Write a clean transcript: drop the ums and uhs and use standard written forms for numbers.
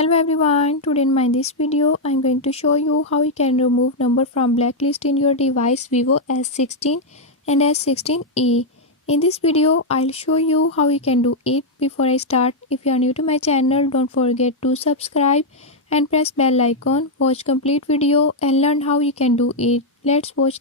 Hello everyone, today in this video I'm going to show you how you can remove number from blacklist in your device Vivo S16 and S16e. In this video I'll show you how you can do it. Before I start, if you are new to my channel, don't forget to subscribe and press bell icon. Watch complete video and learn how you can do it. Let's watch.